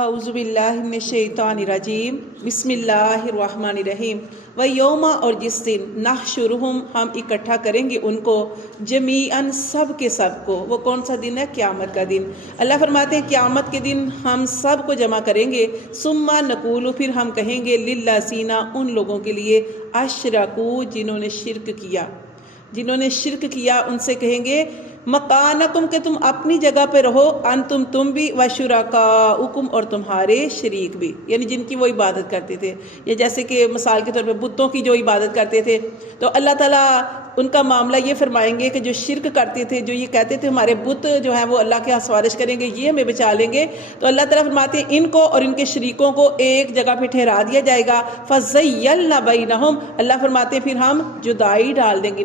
اعوذ باللہ من الشیطان الرجیم بسم اللہ الرحمن الرحیم ویوم، اور جس دن نحشرہم، ہم اکٹھا کریں گے ان کو جمیعاً، سب کے سب کو۔ وہ کون سا دن ہے؟ قیامت کا دن۔ اللہ فرماتے ہیں قیامت کے دن ہم سب کو جمع کریں گے۔ ثم نقول، پھر ہم کہیں گے للذین، ان لوگوں کے لیے اشرکوا، جنہوں نے شرک کیا، ان سے کہیں گے مکانکم، کہ تم اپنی جگہ پہ رہو، انتم، تم بھی، وشرکاؤکم، اور تمہارے شریک بھی، یعنی جن کی وہ عبادت کرتے تھے، یا جیسے کہ مثال کے طور پہ بتوں کی جو عبادت کرتے تھے، تو اللہ تعالیٰ ان کا معاملہ یہ فرمائیں گے کہ جو شرک کرتے تھے، جو یہ کہتے تھے ہمارے بت جو ہیں وہ اللہ کے ہاں سفارش کریں گے، یہ ہمیں بچا لیں گے، تو اللہ تعالیٰ فرماتے ہیں ان کو اور ان کے شریکوں کو ایک جگہ پہ ٹھہرا دیا جائے گا۔ فَزَيَّلْنَا بَيْنَهُمْ، اللہ فرماتے ہیں پھر ہم جدائی ڈال دیں گے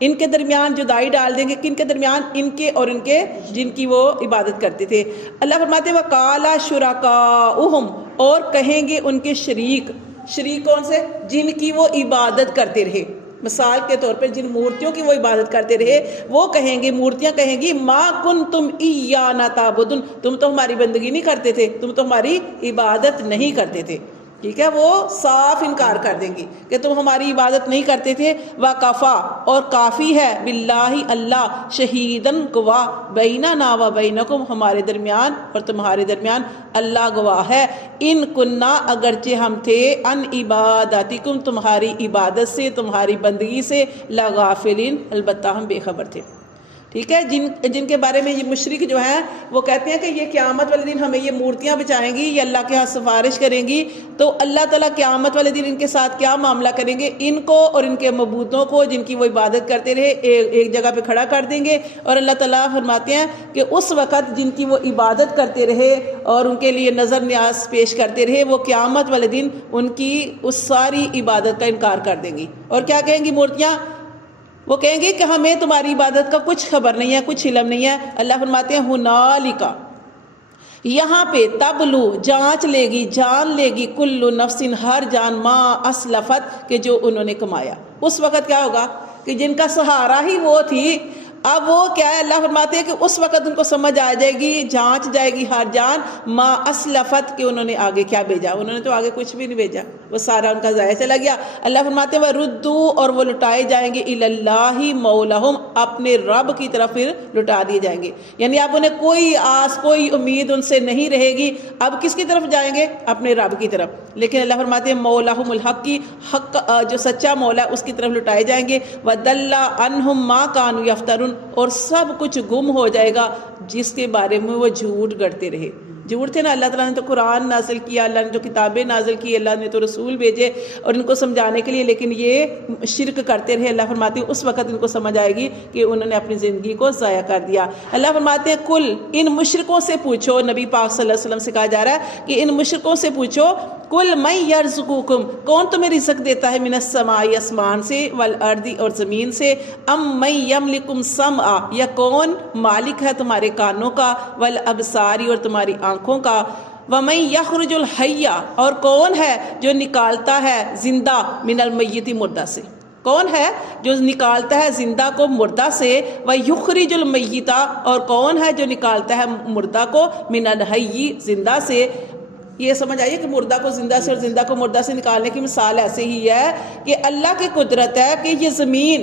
ان کے درمیان جدائی ڈال دیں گے۔ کن کے درمیان؟ ان کے اور ان کے جن کی وہ عبادت کرتے تھے۔ اللہ فرماتے ہیں وَقَالَ شُرَكَاؤُهُمْ، اور کہیں گے ان کے شریک کون سے؟ جن کی وہ عبادت کرتے رہے، مثال کے طور پر جن مورتیوں کی وہ عبادت کرتے رہے، وہ کہیں گے، مورتیاں کہیں گی ما کنتم ایانا تعبدون، تم تو ہماری بندگی نہیں کرتے تھے، تم تو ہماری عبادت نہیں کرتے تھے۔ ٹھیک ہے، وہ صاف انکار کر دیں گی کہ تم ہماری عبادت نہیں کرتے تھے۔ وَكَفَى، اور کافی ہے، بِاللَّهِ، اللہ، شہیداً گواہ، بیننا و بینکم، ہمارے درمیان اور تمہارے درمیان اللہ گواہ ہے، ان کننا، اگرچہ ہم تھے، ان عباداتکم، تمہاری عبادت سے، تمہاری بندگی سے، لغافلین، البتہ ہم بے خبر تھے۔ ٹھیک ہے، جن کے بارے میں یہ مشرک جو ہیں وہ کہتے ہیں کہ یہ قیامت والے دن ہمیں یہ مورتیاں بچائیں گی، یہ اللہ کے ہاں سفارش کریں گی، تو اللہ تعالیٰ قیامت والے دن ان کے ساتھ کیا معاملہ کریں گے؟ ان کو اور ان کے معبودوں کو جن کی وہ عبادت کرتے رہے ایک جگہ پہ کھڑا کر دیں گے، اور اللہ تعالیٰ فرماتے ہیں کہ اس وقت جن کی وہ عبادت کرتے رہے اور ان کے لیے نظر نیاز پیش کرتے رہے، وہ قیامت والے دن ان کی اس ساری عبادت کا انکار کر دیں گی۔ اور کیا کہیں گی مورتیاں؟ وہ کہیں گے کہ ہمیں تمہاری عبادت کا کچھ خبر نہیں ہے، کچھ علم نہیں ہے۔ اللہ فرماتے ہیں ہنالک، یہاں پہ تبلو، جانچ لے گی، جان لے گی، کل نفس، ہر جان، ما اسلفت، کہ جو انہوں نے کمایا۔ اس وقت کیا ہوگا کہ جن کا سہارا ہی وہ تھی، اب وہ کیا ہے؟ اللہ فرماتے ہیں کہ اس وقت ان کو سمجھ آ جائے گی، جانچ جائے گی ہر جان، ما اسلفت، کہ انہوں نے آگے کیا بھیجا، انہوں نے تو آگے کچھ بھی نہیں بھیجا، وہ سارا ان کا ضائع چلا گیا۔ اللہ فرماتے ہیں وَرُدُّوا، اور وہ لٹائے جائیں گے، إِلَى اللَّهِ مَوْلَهُمْ، اپنے رب کی طرف پھر لٹا دیے جائیں گے، یعنی اب انہیں کوئی آس، کوئی امید ان سے نہیں رہے گی، اب کس کی طرف جائیں گے؟ اپنے رب کی طرف۔ لیکن اللہ فرماتے ہیں مولاہم الحق، کی حق جو سچا مولا ہے اس کی طرف لٹائے جائیں گے۔ وَدَلَّ عَنْهُمْ مَا كَانُوا يَفْتَرُونَ، اور سب کچھ گم ہو جائے گا جس کے بارے میں وہ جھوٹ گڑتے رہے۔ جھوٹ تھے نا، اللہ تعالیٰ نے تو قرآن نازل کیا، اللہ نے جو کتابیں نازل کی، اللہ نے تو رسول بھیجے اور ان کو سمجھانے کے لیے، لیکن یہ شرک کرتے رہے۔ اللہ فرماتے ہیں اس وقت ان کو سمجھ آئے گی کہ انہوں نے اپنی زندگی کو ضائع کر دیا۔ اللہ فرماتے ہیں کل، ان مشرکوں سے پوچھو، نبی پاک صلی اللہ علیہ وسلم سے کہا جا رہا ہے کہ ان مشرکوں سے پوچھو، کل من یرزقکم، کون تمہیں رزق دیتا ہے، من السماء، آسمان سے، والارض، اور زمین سے، ام من یملک السمع، یا کون مالک ہے تمہارے کانوں کا، والابصار، اور تمہاری آنکھوں کا، وَمَن يَخْرُجُ الْحَيَّ، اور کون ہے جو نکالتا ہے زندہ، من المیت، مردہ سے، کون ہے جو نکالتا ہے زندہ کو مردہ سے، وَيُخْرِجُ الْمَيِّتَ، اور کون ہے جو نکالتا ہے مردہ کو، من الحی، زندہ سے۔ یہ سمجھ آئیے کہ مردہ کو زندہ سے اور زندہ کو مردہ سے نکالنے کی مثال ایسے ہی ہے کہ اللہ کی قدرت ہے کہ یہ زمین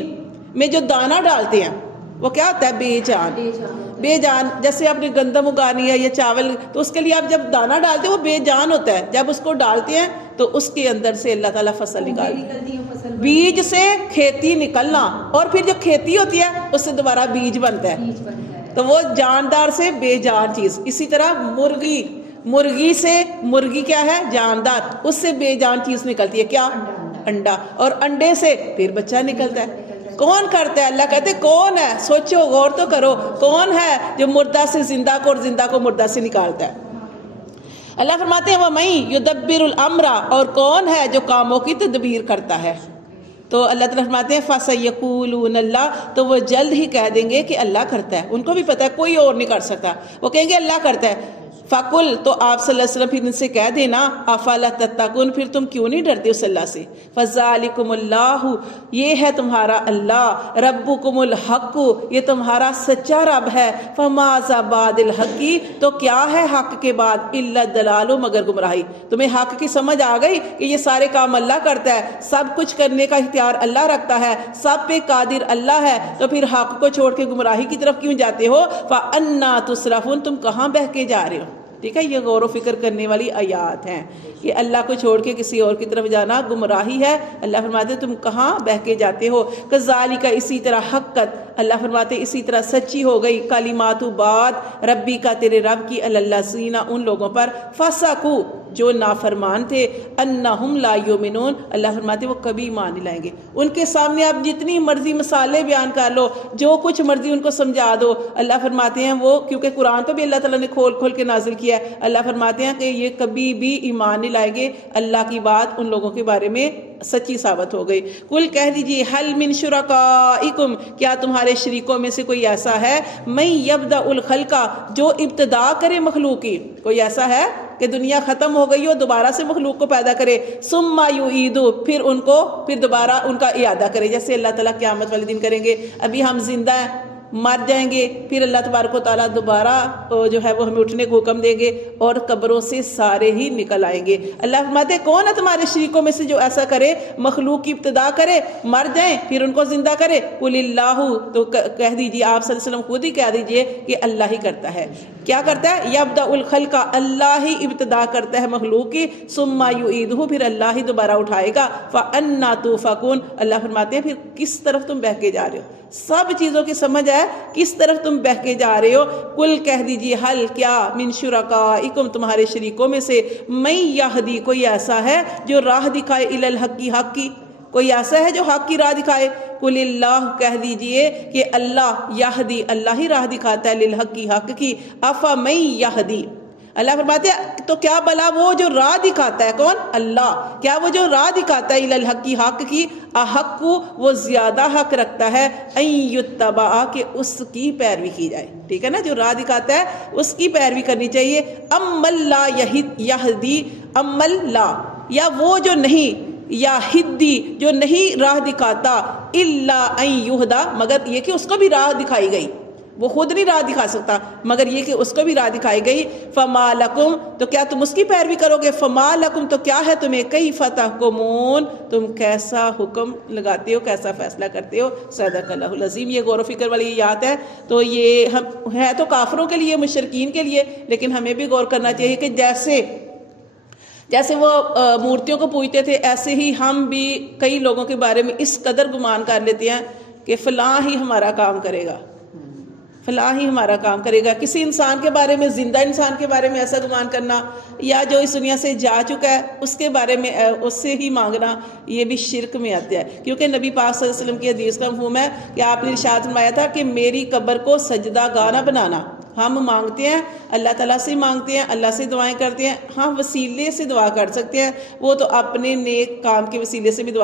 میں جو دانہ ڈالتے ہیں وہ کیا ہوتا ہے؟ بے جان۔ جیسے آپ نے گندم اگانی ہے یا چاول، تو اس کے لیے آپ جب دانہ ڈالتے ہیں وہ بے جان ہوتا ہے، جب اس کو ڈالتے ہیں تو اس کے اندر سے اللہ تعالیٰ فصل نکالتے ہیں، بیج سے کھیتی نکلنا، اور پھر جو کھیتی ہوتی ہے اس سے دوبارہ بیج بنتا ہے، تو وہ جاندار سے بے جان چیز۔ اسی طرح مرغی سے، مرغی کیا ہے؟ جاندار، اس سے بے جان چیز نکلتی ہے، کیا؟ انڈا، اور انڈے سے پھر بچہ نکلتا ہے۔ کون کرتا ہے؟ اللہ کہتے کون ہے؟ سوچو، غور تو کرو، کون ہے جو مردہ سے زندہ کو اور زندہ کو مردہ سے نکالتا ہے؟ اللہ فرماتے ہیں وَمَن يُدَبِّرُ الْأَمْرَ، اور کون ہے جو کاموں کی تدبیر کرتا ہے؟ تو اللہ تعالیٰ فرماتے ہیں فَسَيَقُولُونَ اللَّهُ، تو وہ جلد ہی کہہ دیں گے کہ اللہ کرتا ہے، ان کو بھی پتہ ہے کوئی اور نہیں کر سکتا، وہ کہیں گے اللہ کرتا ہے۔ فقل تو آپ صلی اللہ علیہ وسلم پھر ان سے کہہ دینا افلا تتقون پھر تم کیوں نہیں ڈرتے اس اللہ سے. فذالکم اللہ یہ ہے تمہارا اللہ، ربکم الحق یہ تمہارا سچا رب ہے. فماذا بعد الحق تو کیا ہے حق کے بعد الا الضلال مگر گمراہی. تمہیں حق کی سمجھ آ گئی کہ یہ سارے کام اللہ کرتا ہے، سب کچھ کرنے کا اختیار اللہ رکھتا ہے، سب پہ قادر اللہ ہے، تو پھر حق کو چھوڑ کے گمراہی کی طرف کیوں جاتے ہو؟ فَأَنَّا تُصْرَفُونَ تم کہاں بہہ کے جا رہے ہو. ٹھیک ہے، یہ غور و فکر کرنے والی آیات ہیں کہ اللہ کو چھوڑ کے کسی اور کی طرف جانا گمراہی ہے. اللہ فرماتے تم کہاں بہہ کے جاتے ہو. کذالک اسی طرح حقت اللہ فرماتے اسی طرح سچی ہو گئی کلمات بات ربی کا تیرے رب کی الذین ان لوگوں پر فسقوا جو نافرمان تھے انہم لا یؤمنون اللہ فرماتے وہ کبھی ایمان نہیں لائیں گے. ان کے سامنے آپ جتنی مرضی مثالیں بیان کر لو، جو کچھ مرضی ان کو سمجھا دو، اللہ فرماتے ہیں وہ کیونکہ قرآن تو بھی اللہ تعالیٰ نے کھول کھول کے نازل کیا ہے، اللہ فرماتے ہیں کہ یہ کبھی بھی ایمان نہیں لائیں گے. اللہ کی بات ان لوگوں کے بارے میں سچی ثابت ہو گئی. قل کہہ دیجیے حل من شرکائکم کیا تمہارے شریکوں میں سے کوئی ایسا ہے من یبدأ الخلق جو ابتدا کرے مخلوق کی. کوئی ایسا ہے کہ دنیا ختم ہو گئی ہو دوبارہ سے مخلوق کو پیدا کرے، ثم یعیدہ پھر ان کو پھر دوبارہ ان کا اعادہ کرے، جیسے اللہ تعالیٰ قیامت والے دن کریں گے. ابھی ہم زندہ ہیں، مر جائیں گے، پھر اللہ تبارک و تعالیٰ دوبارہ جو ہے وہ ہمیں اٹھنے کو حکم دیں گے اور قبروں سے سارے ہی نکل آئیں گے. اللہ فرماتے کون ہے تمہارے شریکوں میں سے جو ایسا کرے مخلوق کی ابتدا کرے، مر جائیں پھر ان کو زندہ کرے. قل اللہ تو کہہ دیجیے آپ صلی اللہ علیہ وسلم خود ہی کہہ دیجیے کہ اللہ ہی کرتا ہے. کیا کرتا ہے؟ یبدأ الخلق اللہ ہی ابتدا کرتا ہے مخلوق کی، ثم یعیدہ پھر اللہ ہی دوبارہ اٹھائے گا. فأنا توفقون اللہ فرماتے ہیں پھر کس طرف تم بہہ کے جا رہے ہو. سب چیزوں کی سمجھ ہے کس طرف تم بہہ کے جا رہے ہو. قل کہہ دیجیے حل کیا من شرکائکم تمہارے شریکوں میں سے من یہدی کوئی ایسا ہے جو راہ دکھائے الی الحق حق کی، کوئی ایسا ہے جو حق کی راہ دکھائے. قل اللہ کہہ دیجئے کہ اللہ یہدی اللہ ہی راہ دکھاتا ہے للحق کی حق کی. افمن یہدی اللہ فرماتے ہیں تو کیا بلا وہ جو راہ دکھاتا ہے، کون؟ اللہ، کیا وہ جو راہ دکھاتا ہے الی الحق کی حق کی احق وہ زیادہ حق رکھتا ہے ان یتبع کہ اس کی پیروی کی جائے. ٹھیک ہے نا، جو راہ دکھاتا ہے اس کی پیروی کرنی چاہیے. امن لا یہدی امن لا یا وہ جو نہیں یا ہدی جو نہیں راہ دکھاتا الا ان یہدا مگر یہ کہ اس کو بھی راہ دکھائی گئی، وہ خود نہیں راہ دکھا سکتا مگر یہ کہ اس کو بھی راہ دکھائی گئی. فما لکم تو کیا تم اس کی پیروی کرو گے. فما لکم تو کیا ہے تمہیں، کیف تحکمون تم کیسا حکم لگاتے ہو، کیسا فیصلہ کرتے ہو. صدق اللہ العظیم. یہ غور و فکر والی یاد ہے، تو یہ ہم ہے تو کافروں کے لیے مشرکین کے لیے، لیکن ہمیں بھی غور کرنا چاہیے کہ جیسے وہ مورتیوں کو پوجتے تھے ایسے ہی ہم بھی کئی لوگوں کے بارے میں اس قدر گمان کر لیتے ہیں کہ فلاں ہی ہمارا کام کرے گا، فلاں ہی ہمارا کام کرے گا. کسی انسان کے بارے میں، زندہ انسان کے بارے میں ایسا گمان کرنا، یا جو اس دنیا سے جا چکا ہے اس کے بارے میں اس سے ہی مانگنا، یہ بھی شرک میں آتا ہے. کیونکہ نبی پاک صلی اللہ علیہ وسلم کی حدیث کا مفہوم ہے کہ آپ نے ارشاد فرمایا تھا کہ میری قبر کو سجدہ گاہ نہ بنانا. ہم مانگتے ہیں اللہ تعالیٰ سے مانگتے ہیں، اللہ سے دعائیں کرتے ہیں. ہاں وسیلے سے دعا کر سکتے ہیں، وہ تو اپنے نیک کام کے وسیلے سے بھی دعا